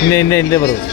ಹಿಂದೆ ಬರೋದು.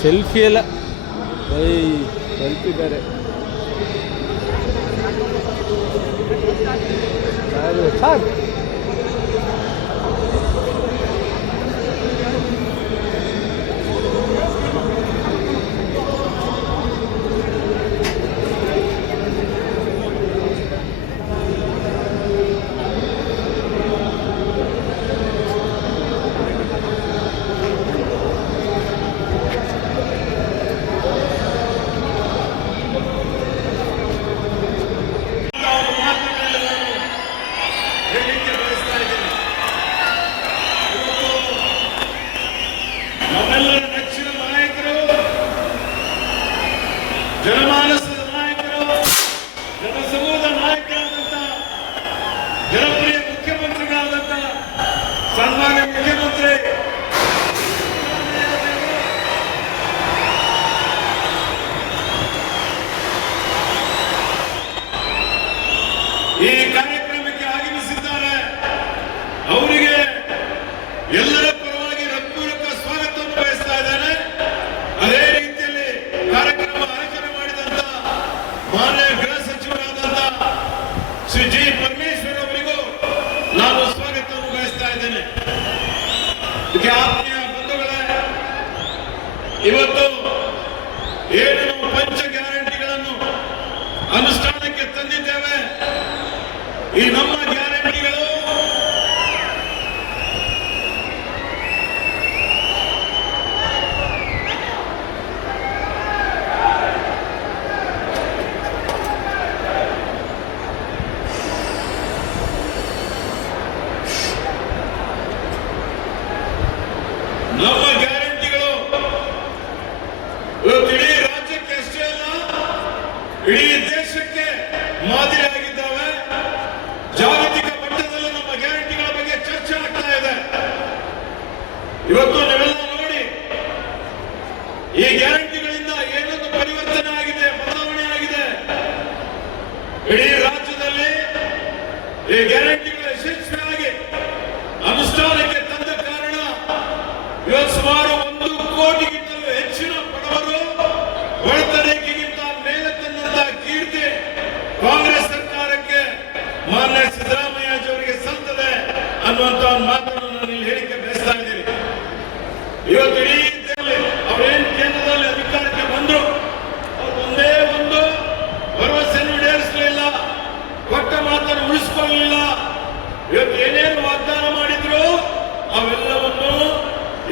ಸೆಲ್ಫಿ ಎಲ್ಲ ಸೆಲ್ಫಿ ಬೇರೆ ಸರ್. ಜನಮಾನಸದ ನಾಯಕರು, ಜನಸಮೂಹದ ನಾಯಕರಾದಂಥ ಜನಪ್ರಿಯ ಮುಖ್ಯಮಂತ್ರಿಗಳಾದಂಥ ಸನ್ಮಾನ್ಯ ಮುಖ್ಯಮಂತ್ರಿ ಈ ಕಾರ್ಯಕ್ರಮಕ್ಕೆ ಆಗಮಿಸಿದ್ದಾರೆ. ಅವರಿಗೆ ಎಲ್ಲರ ಪರವಾಗಿ ಹೃತ್ಪೂರ್ವಕ ಸ್ವಾಗತವನ್ನು ಬಯಸ್ತಾ ಇದ್ದಾರೆ. ಅದೇ ರೀತಿಯಲ್ಲಿ ಕಾರ್ಯಕ್ರಮ ಆಯೋಜನೆ ಮಾಡಿದಂತ ಮಾನ್ಯ ಗೃಹ ಸಚಿವರಾದಂತ ಶ್ರೀ ಜಿ ಪರಮೇಶ್ವರ್ ಅವರಿಗೂ ನಾನು ಸ್ವಾಗತವನ್ನು ಬಯಸ್ತಾ ಇದ್ದೇನೆ. ಆತ್ಮೀಯ ಬಂಧುಗಳೇ, ಇವತ್ತು ಏನು ನಾವು ಪಂಚ ಗ್ಯಾರಂಟಿಗಳನ್ನು ಅನುಷ್ಠಾನಕ್ಕೆ ತಂದಿದ್ದೇವೆ. ಈ ನಮ್ಮ ಗ್ಯಾರಂಟಿಗಳು ಇಡೀ ರಾಜ್ಯಕ್ಕೆ ಅಷ್ಟೇ ಅಲ್ಲ, ಇಡೀ ದೇಶಕ್ಕೆ ಮಾದರಿಯಾಗಿದ್ದಾವೆ. ಜಾಗತಿಕ ಮಟ್ಟದಲ್ಲೂ ನಮ್ಮ ಗ್ಯಾರಂಟಿಗಳ ಬಗ್ಗೆ ಚರ್ಚೆ ಆಗ್ತಾ ಇದೆ. ಇವತ್ತು ನೀವೆಲ್ಲ ನೋಡಿ, ಈ ಗ್ಯಾರಂಟಿಗಳಿಂದ ಏನೊಂದು ಪರಿವರ್ತನೆ ಆಗಿದೆ, ಬದಲಾವಣೆ ಆಗಿದೆ. ಇಡೀ ರಾಜ್ಯದಲ್ಲಿ ಈ ಗ್ಯಾರಂಟಿಗಳ ಯಶಸ್ವಿಯಾಗಿ ಅನುಷ್ಠಾನಕ್ಕೆ ತಂದ ಕಾರಣ ಇವತ್ತು ಸುಮಾರು 1 ಕೋಟಿಗಿಂತಲೂ ಹೆಚ್ಚಿನ ಬಡವರು ಒಳತರೇಖೆಗಿಂತ ಮೇಲೆ ತಂದಂತ ಕೀರ್ತಿ ಕಾಂಗ್ರೆಸ್ ಸರ್ಕಾರಕ್ಕೆ, ಮಾನ್ಯ ಸಿದ್ದರಾಮಯ್ಯಜಿಯವರಿಗೆ ಸಲ್ತದೆ ಅನ್ನುವಂತ ಒಂದು ಮಾತನ್ನು ನಾನು ಇಲ್ಲಿ ಹೇಳಿಕೆ ಬಯಸ್ತಾ ಇದ್ದೀನಿ. ಇವತ್ತು ಇಡೀ ಅವರೇನು ಕೇಂದ್ರದಲ್ಲಿ ಅಧಿಕಾರಕ್ಕೆ ಬಂದ್ರು, ಅವ್ರು ಒಂದೇ ಒಂದು ಭರವಸೆಯನ್ನು ಈಡೇರಿಸಲಿಲ್ಲ, ಕೊಟ್ಟ ಮಾತನ್ನು ಉಳಿಸಿಕೊಳ್ಳಲಿಲ್ಲ. ಇವತ್ತು ಏನೇನು ವಾಗ್ದಾನ ಮಾಡಿದ್ರು ಅವೆಲ್ಲವನ್ನು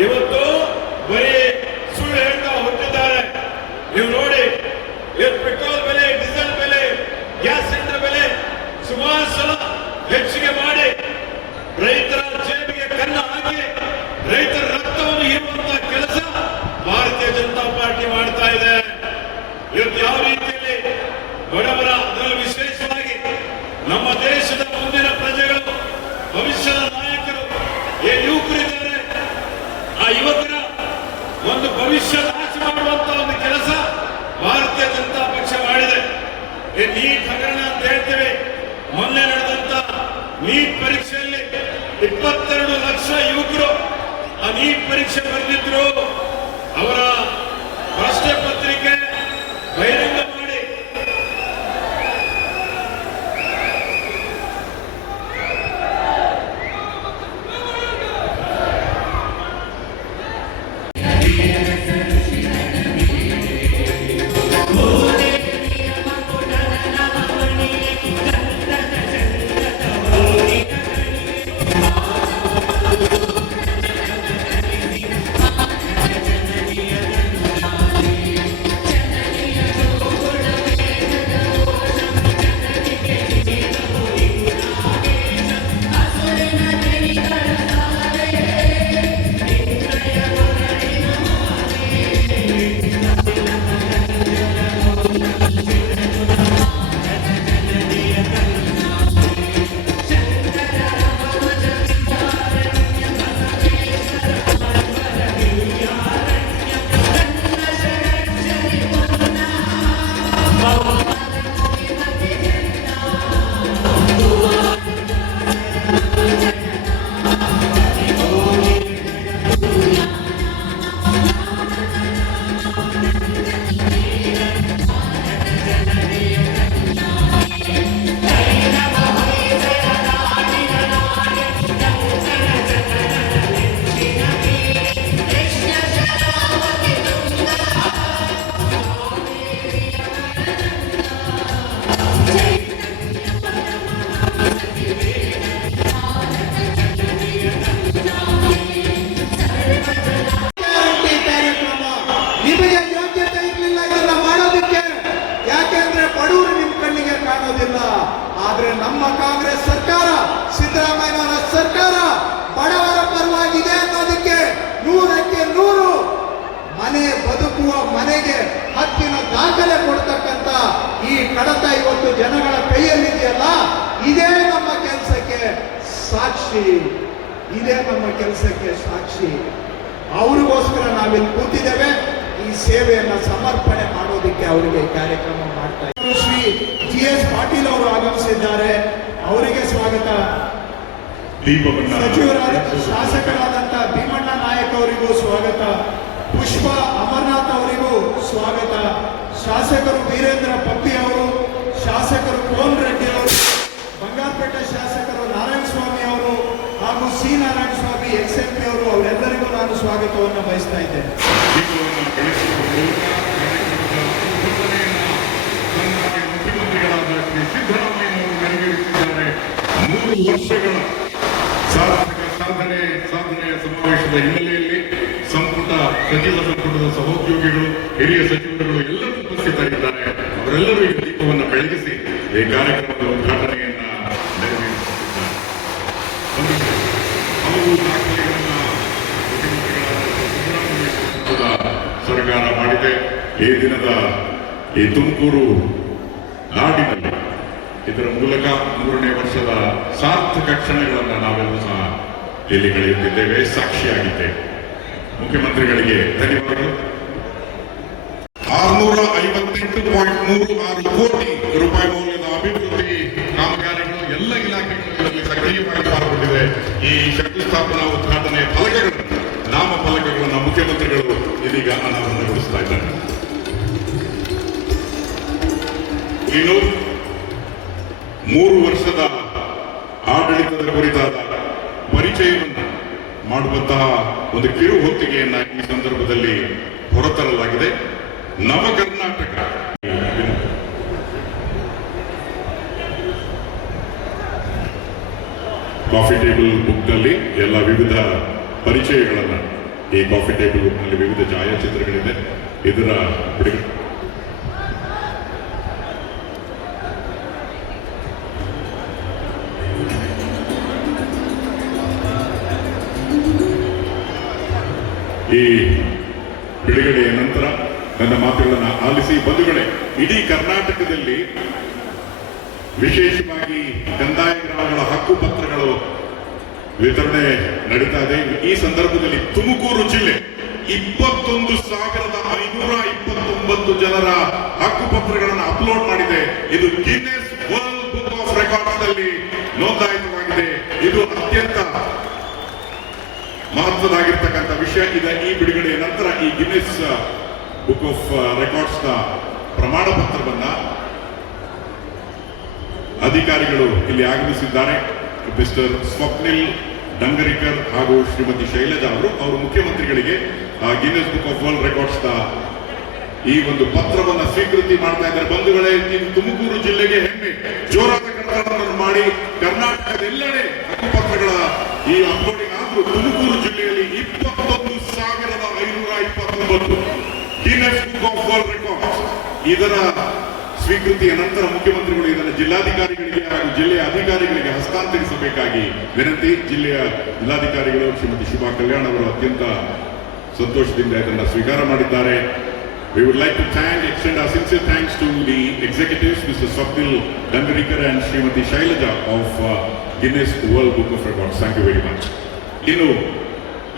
ಇವತ್ತು ಬರೀ ಸುಳ್ಳು ಹೇಳ್ತಾ ಹೊರಟಿದ್ದಾರೆ. ನೀವು ನೋಡಿ, ಇವತ್ತು ಪೆಟ್ರೋಲ್ ಬೆಲೆ, ಡೀಸೆಲ್ ಬೆಲೆ, ಗ್ಯಾಸ್ ಸಿಲಿಂಡರ್ ಬೆಲೆ ಸುಮಾರು ಸಲ ಹೆಚ್ಚಿಗೆ ಮಾಡಿ ರೈತರ ಜೇಬಿಗೆ ಕನ್ನ ಹಾಕಿ ರೈತರ ರಕ್ತವನ್ನು ಹೀರುವಂತಹ ಕೆಲಸ ಭಾರತೀಯ ಜನತಾ ಪಾರ್ಟಿ ಮಾಡ್ತಾ ಇದೆ. ಇವತ್ತು ಯಾವ ರೀತಿಯಲ್ಲಿ ಬಡವರ, ಅದರಲ್ಲೂ ವಿಶೇಷವಾಗಿ ನಮ್ಮ ದೇಶದ ಮುಂದಿನ ಪ್ರಜೆಗಳು, ಭವಿಷ್ಯದ ನಾಯಕರು, ಯುವಕರಿದ್ದಾರೆ, ಆ ಯುವಕರ ಒಂದು ಭವಿಷ್ಯ ನಾಶ ಮಾಡುವಂತಹ ಒಂದು ಕೆಲಸ ಭಾರತೀಯ ಜನತಾ ಪಕ್ಷ ಮಾಡಿದೆ. ನೀಟ್ ಹಗರಣ ಅಂತ ಹೇಳ್ತೇವೆ. ಮೊನ್ನೆ ನಡೆದಂತ ನೀಟ್ ಪರೀಕ್ಷೆಯಲ್ಲಿ 22 ಲಕ್ಷ ಯುವಕರು ಆ ನೀಟ್ ಪರೀಕ್ಷೆ ಬರೆದಿದ್ರು. ಅವರ ಪ್ರಶ್ನೆ ಪತ್ರಿಕೆ ಬಹಿರಂಗ ಮಾಡಿ ನಮ್ಮ ಕಾಂಗ್ರೆಸ್ ಸರ್ಕಾರ, ಸಿದ್ದರಾಮಯ್ಯನವರ ಸರ್ಕಾರ ಬಡವರ ಪರವಾಗಿದೆ ಅನ್ನೋದಕ್ಕೆ 100ಕ್ಕೆ 100 ಮನೆ ಬದುಕುವ ಮನೆಗೆ ಹಕ್ಕಿನ ದಾಖಲೆ ಕೊಡ್ತಕ್ಕಂಥ ಈ ಕಡತ ಇವತ್ತು ಜನಗಳ ಕೈಯಲ್ಲಿದೆಯಲ್ಲ, ಇದೇ ನಮ್ಮ ಕೆಲಸಕ್ಕೆ ಸಾಕ್ಷಿ. ಇದೇ ನಮ್ಮ ಕೆಲಸಕ್ಕೆ ಸಾಕ್ಷಿ. ಅವ್ರಿಗೋಸ್ಕರ ನಾವಿಲ್ಲಿ ಕೂತಿದ್ದೇವೆ. ಈ ಸೇವೆಯನ್ನು ಸಮರ್ಪಣೆ ಮಾಡೋದಕ್ಕೆ ಅವರಿಗೆ ಕಾರ್ಯಕ್ರಮ ಮಾಡ್ತಾ ಇದ್ದಾರೆ. ಶ್ರೀ GS ಪಾಟೀಲ್ ಅವರು ಆಗಮಿಸಿದ್ದಾರೆ, ಅವರಿಗೆ ಸ್ವಾಗತ. ಸಚಿವರಾದ ಶಾಸಕರಾದಂತಹ ಭೀಮಣ್ಣ ನಾಯಕ್ ಅವರಿಗೂ ಸ್ವಾಗತ. ಪುಷ್ಪ ಅಮರನಾಥ್ ಅವರಿಗೂ ಸ್ವಾಗತ. ಶಾಸಕರು ವೀರೇಂದ್ರ ಪಪ್ಪಿ ಅವರು, ಶಾಸಕರು ಕೋನ್ ರೆಡ್ಡಿ ಅವರು, ಬಂಗಾರಪೇಟೆ ಶಾಸಕರು ನಾರಾಯಣ ಸ್ವಾಮಿ ಅವರು ಹಾಗೂ ಸಿ ನಾರಾಯಣ ಸ್ವಾಮಿ XMP ಅವರು, ಅವರೆಲ್ಲರಿಗೂ ನಾನು ಸ್ವಾಗತವನ್ನು ಬಯಸ್ತಾ ಇದ್ದೇನೆ. ಮುಖ್ಯಮಂತ್ರಿಗಳಾದ ಶ್ರೀ ಸಿದ್ದರಾಮಯ್ಯನವರು ನೆರವೇರಿಸಿದ್ದಾರೆ. 3 ವರ್ಷಗಳ ಸಾಧನೆಯ ಸಮಾವೇಶದ ಹಿನ್ನೆಲೆಯಲ್ಲಿ ಸಚಿವ ಸಂಪುಟದ ಸಹೋದ್ಯೋಗಿಗಳು, ಹಿರಿಯ ಸಚಿವರುಗಳು ಎಲ್ಲರೂ ಉಪಸ್ಥಿತರಿದ್ದಾರೆ. ಅವರೆಲ್ಲರೂ ಈಗ ದೀಪವನ್ನು ಬೆಳಗಿಸಿ ಈ ಕಾರ್ಯಕ್ರಮದ ಉದ್ಘಾಟನೆಯನ್ನ ನೆರವೇರಿಸುತ್ತಿದ್ದಾರೆ. ಹಲವು ದಾಖಲೆಗಳನ್ನ ಮುಖ್ಯಮಂತ್ರಿಗಳಾದ ಸಿದ್ದರಾಮಯ್ಯ ಸರ್ಕಾರ ಮಾಡಿದೆ. ಈ ದಿನದ ಈ ತುಮಕೂರು ನಾಡಿನಲ್ಲಿ ಇದರ ಮೂಲಕ 3ನೇ ವರ್ಷದ ಸಾರ್ಥಕ ಕ್ಷಣಗಳನ್ನು ನಾವೆಲ್ಲರೂ ಸಹ ಇಲ್ಲಿ ಕಳೆಯುತ್ತಿದ್ದೇವೆ, ಸಾಕ್ಷಿಯಾಗಿದ್ದೇವೆ. ಮುಖ್ಯಮಂತ್ರಿಗಳಿಗೆ ಧನ್ಯವಾದಗಳು. 658.36 ಕೋಟಿ ರೂಪಾಯಿ ಮೌಲ್ಯದ ಅಭಿವೃದ್ಧಿ ಕಾಮಗಾರಿಗಳು ಎಲ್ಲ ಇಲಾಖೆಗಳಲ್ಲಿ ಸಕ್ರಿಯವಾಗಿ ಪಾಲ್ಗೊಂಡಿದೆ. ಈ ಶಂಕುಸ್ಥಾಪನಾ ಉದ್ಘಾಟನೆ ಫಲಕಗಳನ್ನು, ನಾಮಫಲಕಗಳನ್ನು ಮುಖ್ಯಮಂತ್ರಿಗಳು ಇದೀಗ ಅನಾವರಣಗೊಳಿಸ್ತಾ ಇದ್ದಾರೆ. ಇನ್ನು 3 ವರ್ಷದ ಆಡಳಿತದ ಕುರಿತಾದ ಪರಿಚಯವನ್ನು ಮಾಡುವಂತಹ ಒಂದು ಕಿರು ಹೊತ್ತಿಗೆಯನ್ನ ಈ ಸಂದರ್ಭದಲ್ಲಿ ಹೊರತರಲಾಗಿದೆ. ನವ ಕರ್ನಾಟಕ ಕಾಫಿ ಟೇಬಲ್ ಬುಕ್ ನಲ್ಲಿ ಎಲ್ಲ ವಿವಿಧ ಪರಿಚಯಗಳನ್ನ, ಈ ಕಾಫಿ ಟೇಬಲ್ ಬುಕ್ ನಲ್ಲಿ ವಿವಿಧ ಛಾಯಾಚಿತ್ರಗಳಿದೆ. ಇದರ ಬಿಡುಗಡೆ ಈ ಬಿಡುಗಡೆಯ ನಂತರ ನನ್ನ ಮಾತುಗಳನ್ನು ಆಲಿಸಿ ಬಂಧುಗಳೇ, ಇಡೀ ಕರ್ನಾಟಕದಲ್ಲಿ ವಿಶೇಷವಾಗಿ ಕಂದಾಯ ಗ್ರಾಮಗಳ ಹಕ್ಕು ಪತ್ರಗಳು ವಿತರಣೆ ನಡೀತಾ ಇದೆ. ಈ ಸಂದರ್ಭದಲ್ಲಿ ತುಮಕೂರು ಜಿಲ್ಲೆ 21,529 ಜನರ ಹಕ್ಕು ಪತ್ರಗಳನ್ನು ಅಪ್ಲೋಡ್ ಮಾಡಿದೆ. ಇದು Guinness world book of records ನಲ್ಲಿ ನೋಂದಾಯಿತವಾಗಿದೆ. ಇದು ಅತ್ಯಂತ ಮಹತ್ವದಾಗಿರ್ತಕ್ಕಂಥ ವಿಷಯ. ಈ ಬಿಡುಗಡೆಯ ನಂತರ ಈ ಗಿನ್ನೆಸ್ ಬುಕ್ ಆಫ್ ರೆಕಾರ್ಡ್ಸ್ ನ ಪ್ರಮಾಣ ಪತ್ರವನ್ನ ಅಧಿಕಾರಿಗಳು ಇಲ್ಲಿ ಆಗಮಿಸಿದ್ದಾರೆ. ಮಿಸ್ಟರ್ ಸ್ವಪ್ನಿಲ್ ಡಂಗರಿಕರ್ ಹಾಗೂ ಶ್ರೀಮತಿ ಶೈಲಜಾ ಅವರು ಮುಖ್ಯಮಂತ್ರಿಗಳಿಗೆ Guinness book of world records ನ ಈ ಒಂದು ಪತ್ರವನ್ನ ಸ್ವೀಕೃತಿ ಮಾಡ್ತಾ ಇದ್ದಾರೆ. ಬಂಧುಗಳೇ, ಇದು ತುಮಕೂರು ಜಿಲ್ಲೆಗೆ ಹೆಮ್ಮೆ. ಜೋರಾದ ಕರ್ತವ್ಯವನ್ನು ಮಾಡಿ ಕರ್ನಾಟಕದೆಲ್ಲೆಡೆ ಹಕ್ಕುಪತ್ರಗಳ ಈ ಅಪ್ಲೋಡಿಂಗ್ ಆದ್ರೂ ತುಮಕೂರು ಜಿಲ್ಲೆಯಲ್ಲಿ 21,529 Guinness book of world records. ಇದರ ಸ್ವೀಕೃತಿಯ ನಂತರ ಮುಖ್ಯಮಂತ್ರಿಗಳು ಇದನ್ನು ಜಿಲ್ಲಾಧಿಕಾರಿಗಳಿಗೆ ಹಾಗೂ ಜಿಲ್ಲೆಯ ಅಧಿಕಾರಿಗಳಿಗೆ ಹಸ್ತಾಂತರಿಸಬೇಕಾಗಿ ವಿನಂತಿ. ಜಿಲ್ಲೆಯ ಜಿಲ್ಲಾಧಿಕಾರಿಗಳು ಶ್ರೀಮತಿ ಶುಭಾ ಕಲ್ಯಾಣ್ ಅವರು ಅತ್ಯಂತ ಸಂತೋಷದಿಂದ ಇದನ್ನು ಸ್ವೀಕಾರ ಮಾಡಿದ್ದಾರೆ. We would like to extend our sincere thanks to the executives, Mr. Swapnil Dangarikar and Srimati Shailaja of Guinness World Book of Records. Thank you very much. ಇನ್ನು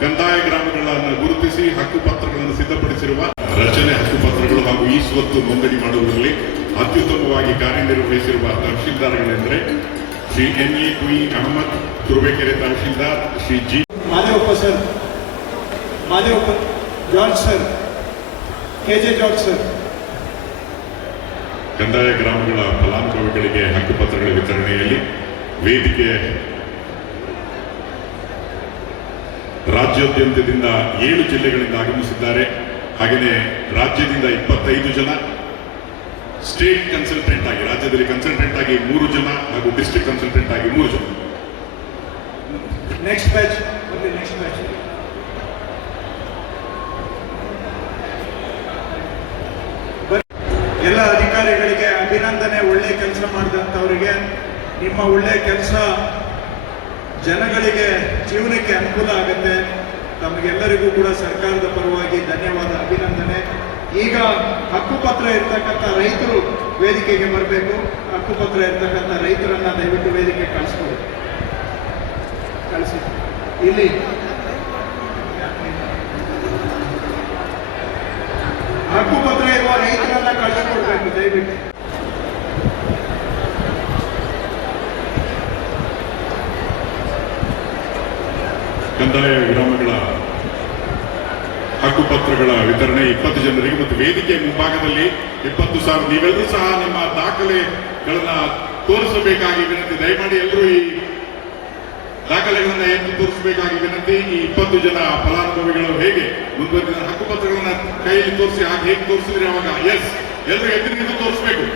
ಕಂದಾಯ ಗ್ರಾಮಗಳನ್ನು ಗುರುತಿಸಿ ಹಕ್ಕುಪತ್ರಗಳನ್ನು ಸಿದ್ಧಪಡಿಸಿರುವ ರಚನೆ ಹಕ್ಕುಪತ್ರಗಳು ಹಾಗೂ ಈ ಸ್ವತ್ತು ನೋಂದಣಿ ಮಾಡುವುದರಲ್ಲಿ ಅತ್ಯುತ್ತಮವಾಗಿ ಕಾರ್ಯನಿರ್ವಹಿಸಿರುವ ತಹಶೀಲ್ದಾರ್ಗಳೆಂದರೆ Shri NE Kui Ahmed, Turuvekere tahsildar Shri G. Madevappa sir, Madevappa George sir, KJ George sir. ಕಂದಾಯ ಗ್ರಾಮಗಳ ಫಲಾನುಭವಿಗಳಿಗೆ ಹಕ್ಕುಪತ್ರಗಳ ವಿತರಣೆಯಲ್ಲಿ ವೇದಿಕೆ ರಾಜ್ಯಾದ್ಯಂತದಿಂದ 7 ಜಿಲ್ಲೆಗಳಿಂದ ಆಗಮಿಸಿದ್ದಾರೆ. ಹಾಗೆಯೇ ರಾಜ್ಯದಿಂದ 25 ಜನ, ಸ್ಟೇಟ್ ಕನ್ಸಲ್ಟೆಂಟ್ ಆಗಿ ರಾಜ್ಯದಲ್ಲಿ ಕನ್ಸಲ್ಟೆಂಟ್ ಆಗಿ 3 ಜನ ಹಾಗೂ ಡಿಸ್ಟ್ರಿಕ್ಟ್ ಕನ್ಸಲ್ಟೆಂಟ್ ಆಗಿ 3 ಜನ. Next batch. ಎಲ್ಲ ಅಧಿಕಾರಿಗಳಿಗೆ ಅಭಿನಂದನೆ. ಒಳ್ಳೆ ಕೆಲಸ ಮಾಡಿದಂಥವರಿಗೆ ನಿಮ್ಮ ಒಳ್ಳೆ ಕೆಲಸ ಜನಗಳಿಗೆ ಜೀವನಕ್ಕೆ ಅನುಕೂಲ ಆಗುತ್ತೆ. ತಮಗೆಲ್ಲರಿಗೂ ಕೂಡ ಸರ್ಕಾರದ ಪರವಾಗಿ ಧನ್ಯವಾದ, ಅಭಿನಂದನೆ. ಈಗ ಹಕ್ಕುಪತ್ರ ಇರ್ತಕ್ಕಂಥ ರೈತರು ವೇದಿಕೆಗೆ ಬರಬೇಕು. ಹಕ್ಕುಪತ್ರ ಇರ್ತಕ್ಕಂಥ ರೈತರನ್ನ ದಯವಿಟ್ಟು ವೇದಿಕೆ ಕಳಿಸ್ಕೊಡಿ. ಕಳಿಸಿ ಇಲ್ಲಿ ಹಕ್ಕುಪತ್ರ ಇರುವ ರೈತರನ್ನ ಕಳಿಸ್ಕೊಡ್ಬೇಕು ದಯವಿಟ್ಟು. ಕಂದಾಯ ಗ್ರಾಮಗಳ ಹಕ್ಕುಪತ್ರಗಳ ವಿತರಣೆ 20 ಜನರಿಗೆ ಮತ್ತು ವೇದಿಕೆ ಮುಂಭಾಗದಲ್ಲಿ 20,000. ನೀವೆಲ್ಲರೂ ಸಹ ನಿಮ್ಮ ದಾಖಲೆಗಳನ್ನ ತೋರಿಸಬೇಕಾಗಿ ವಿನಂತಿ. ದಯಮಾಡಿ ಎಲ್ಲರೂ ಈ ದಾಖಲೆಗಳನ್ನ ಎದ್ದು ತೋರಿಸಬೇಕಾಗಿ ವಿನಂತಿ. ಈ 20 ಜನ ಫಲಾನುಭವಿಗಳು ಹೇಗೆ ಮುಂದುವರೆದ ಹಕ್ಕುಪತ್ರಗಳನ್ನ ಕೈಯಲ್ಲಿ ತೋರಿಸಿ ಹೇಗೆ ತೋರಿಸಿದ್ರೆ ಅವಾಗ ಎಲ್ಲರೂ ಎದ್ದು ನಿಂತು ತೋರಿಸಬೇಕು.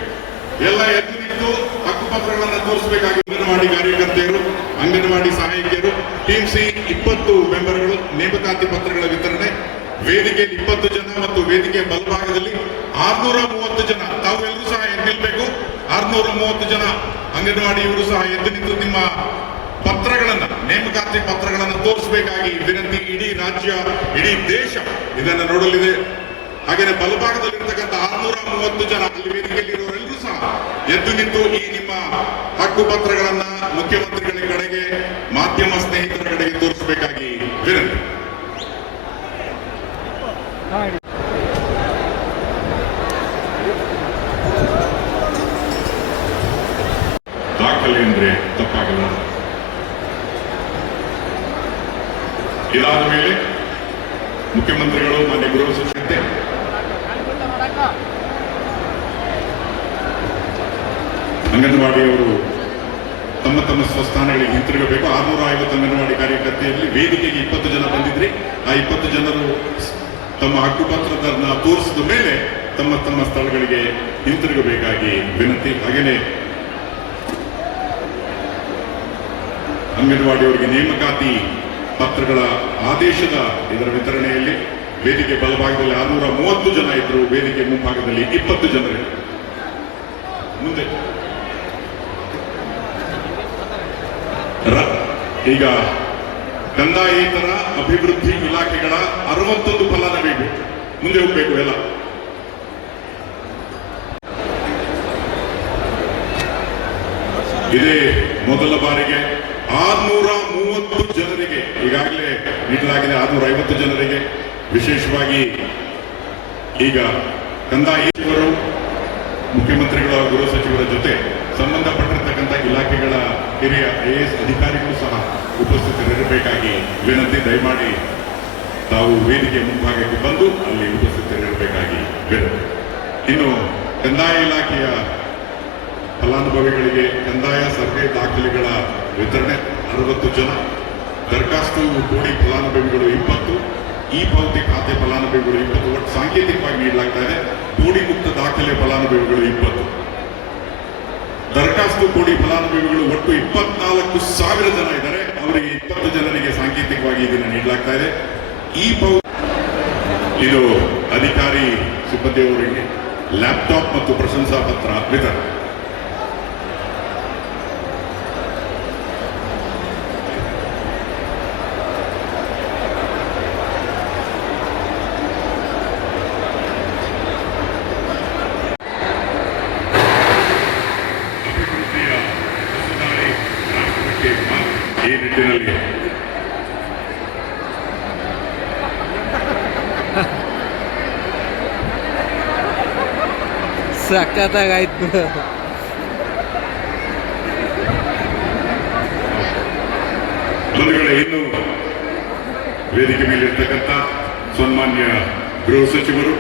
ಎಲ್ಲ ಎದ್ದು ನಿಂತು ಹಕ್ಕುಪತ್ರಗಳನ್ನ ತೋರಿಸಬೇಕಾಗಿ ಅಂಗನವಾಡಿ ಕಾರ್ಯಕರ್ತೆಯರು, ಅಂಗನವಾಡಿ ಸಹಾಯಕಿಯರು, ಟೀಮ್ ಸಿ 20 ಮೆಂಬರ್ಗಳು, ನೇಮಕಾತಿ ಪತ್ರಗಳ ವಿತರಣೆ. ವೇದಿಕೆ 20 ಜನ ಮತ್ತು ವೇದಿಕೆ ಬಲಭಾಗದಲ್ಲಿ 630 ಜನ. ತಾವೆಲ್ಲರೂ ಸಹ ಎದ್ದು ನಿಲ್ಬೇಕು. 630 ಜನ ಅಂಗನವಾಡಿಯವರು ಸಹ ಎದ್ದು ನಿಂತು ನಿಮ್ಮ ಪತ್ರಗಳನ್ನ, ನೇಮಕಾತಿ ಪತ್ರಗಳನ್ನ ತೋರಿಸಬೇಕಾಗಿ ವಿನಂತಿ. ಇಡೀ ರಾಜ್ಯ, ಇಡೀ ದೇಶ ಇದನ್ನು ನೋಡಲಿದೆ. ಹಾಗೆಯೇ ಬಲಭಾಗದಲ್ಲಿರ್ತಕ್ಕಂಥ 630 ಜನ ಅಲ್ಲಿ ವೇದಿಕೆಯಲ್ಲಿರುವವರೆಲ್ಲರೂ ಸಹ ಎದ್ದು ನಿಂತು ಈ ನಿಮ್ಮ ಹಕ್ಕುಪತ್ರಗಳನ್ನ ಮುಖ್ಯಮಂತ್ರಿಗಳ ಕಡೆಗೆ, ಮಾಧ್ಯಮ ಸ್ನೇಹಿತರ ಕಡೆಗೆ ತೋರಿಸಬೇಕಾಗಿ ವಿನಂತಿ. ದಾಖಲೆ ಅಂದ್ರೆ ತಪ್ಪಾಗಲ್ಲ. ಇದಾದ ಮೇಲೆ ಮುಖ್ಯಮಂತ್ರಿಗಳು, ಮಾನ್ಯ ಗೃಹ ಸಚಿವತೆ ಅಂಗನವಾಡಿಯವರು ತಮ್ಮ ತಮ್ಮ ಸ್ವಸ್ಥಾನಗಳಿಗೆ ಹಿಂತಿರುಗಬೇಕು. 650 ಅಂಗನವಾಡಿ ಕಾರ್ಯಕರ್ತೆಯಲ್ಲಿ ವೇದಿಕೆಗೆ 20 ಜನ ಬಂದಿದ್ರಿ. ಆ 20 ಜನರು ತಮ್ಮ ಹಕ್ಕುಪತ್ರದನ್ನ ತೋರಿಸಿದ ಮೇಲೆ ತಮ್ಮ ತಮ್ಮ ಸ್ಥಳಗಳಿಗೆ ಹಿಂತಿರುಗಬೇಕಾಗಿ ವಿನಂತಿ. ಹಾಗೆಯೇ ಅಂಗನವಾಡಿಯವರಿಗೆ ನೇಮಕಾತಿ ಪತ್ರಗಳ ಆದೇಶದ ಇದರ ವಿತರಣೆಯಲ್ಲಿ ವೇದಿಕೆ ಬಲಭಾಗದಲ್ಲಿ 630 ಜನ ಇದ್ರು. ವೇದಿಕೆ ಮುಂಭಾಗದಲ್ಲಿ 20 ಜನರು. ಮುಂದೆ ಈಗ ಕಂದಾಯೇತರ ಅಭಿವೃದ್ಧಿ ಇಲಾಖೆಗಳ 61 ಫಲಾನುಭವಿಗಳು ಮುಂದೆ ಹೋಗ್ಬೇಕು. ಎಲ್ಲ ಇದೇ ಮೊದಲ ಬಾರಿಗೆ 630 ಜನರಿಗೆ ಈಗಾಗಲೇ ನೀಡಲಾಗಿದೆ. 650 ಜನರಿಗೆ ವಿಶೇಷವಾಗಿ ಈಗ ಕಂದಾಯ ಸಚಿವರು, ಮುಖ್ಯಮಂತ್ರಿಗಳ, ಗೃಹ ಸಚಿವರ ಜೊತೆ ಸಂಬಂಧಪಟ್ಟಿರ್ತಕ್ಕಂಥ ಇಲಾಖೆಗಳ ಹಿರಿಯ IAS ಅಧಿಕಾರಿಗಳು ಸಹ ಉಪಸ್ಥಿತರಿರಬೇಕಾಗಿ ವಿನಂತಿ. ದಯಮಾಡಿ ತಾವು ವೇದಿಕೆ ಮುಂಭಾಗಕ್ಕೆ ಬಂದು ಅಲ್ಲಿ ಉಪಸ್ಥಿತರಿರಬೇಕಾಗಿ ವಿನಂತಿ. ಇನ್ನು ಕಂದಾಯ ಇಲಾಖೆಯ ಫಲಾನುಭವಿಗಳಿಗೆ ಕಂದಾಯ ಸರ್ವೆ ದಾಖಲೆಗಳ ವಿತರಣೆ 60 ಜನ. ದರಖಾಸ್ತು ಕೂಡಿ ಫಲಾನುಭವಿಗಳು 20, ಈ ಪಾವತಿ ಖಾತೆ ಫಲಾನುಭವಿಗಳು 20. ಒಟ್ಟು ಸಾಂಕೇತಿಕವಾಗಿ ನೀಡಲಾಗ್ತಾ ಇದೆ. ಕೂಡಿ ಮುಕ್ತ ದಾಖಲೆ ಫಲಾನುಭವಿಗಳು 20. ದರಖಾಸ್ತು ಕೂಡಿ ಫಲಾನುಭವಿಗಳು ಒಟ್ಟು 24,000 ಜನ ಇದ್ದಾರೆ. ಅವರಿಗೆ 20 ಜನರಿಗೆ ಸಾಂಕೇತಿಕವಾಗಿ ಇದನ್ನು ನೀಡಲಾಗ್ತಾ ಇದೆ. ಇದು ಅಧಿಕಾರಿ ಸಿಬ್ಬಂದಿಯವರಿಗೆ ಲ್ಯಾಪ್ಟಾಪ್ ಮತ್ತು ಪ್ರಶಂಸಾ ಪತ್ರ ವಿತರಣೆ. ಈ ನಿಟ್ಟಿನಲ್ಲಿ ಸಖತ್ತಾಗಾಯ್ತು. ಬಂಧುಗಳೇ, ಇನ್ನು ವೇದಿಕೆ ಮೇಲಿರ್ತಕ್ಕಂಥ ಸನ್ಮಾನ್ಯ ಗೃಹ ಸಚಿವರು,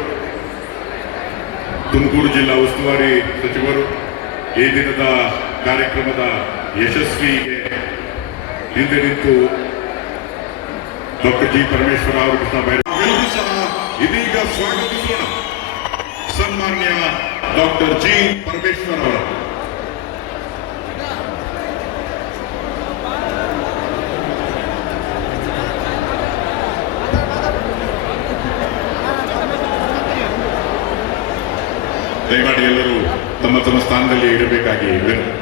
ತುಮಕೂರು ಜಿಲ್ಲಾ ಉಸ್ತುವಾರಿ ಸಚಿವರು, ಈ ದಿನದ ಕಾರ್ಯಕ್ರಮದ ಯಶಸ್ವಿಗೆ ಹಿಂದೆ ನಿಂತು ಡಾಕ್ಟರ್ ಜಿ ಪರಮೇಶ್ವರ ಅವರು, ಕೃಷ್ಣ ಬೈರೇಗೌಡರು ಸಹ ಇದೀಗ ಸ್ವಾಗತಿಸೋಣ ಸನ್ಮಾನ್ಯ ಡಾಕ್ಟರ್ ಜಿ ಪರಮೇಶ್ವರ ಅವರು. ದಯಮಾಡಿ ಎಲ್ಲರೂ ತಮ್ಮ ತಮ್ಮ ಸ್ಥಾನದಲ್ಲಿ ಇರಬೇಕಾಗಿ ವಿನಂತಿ.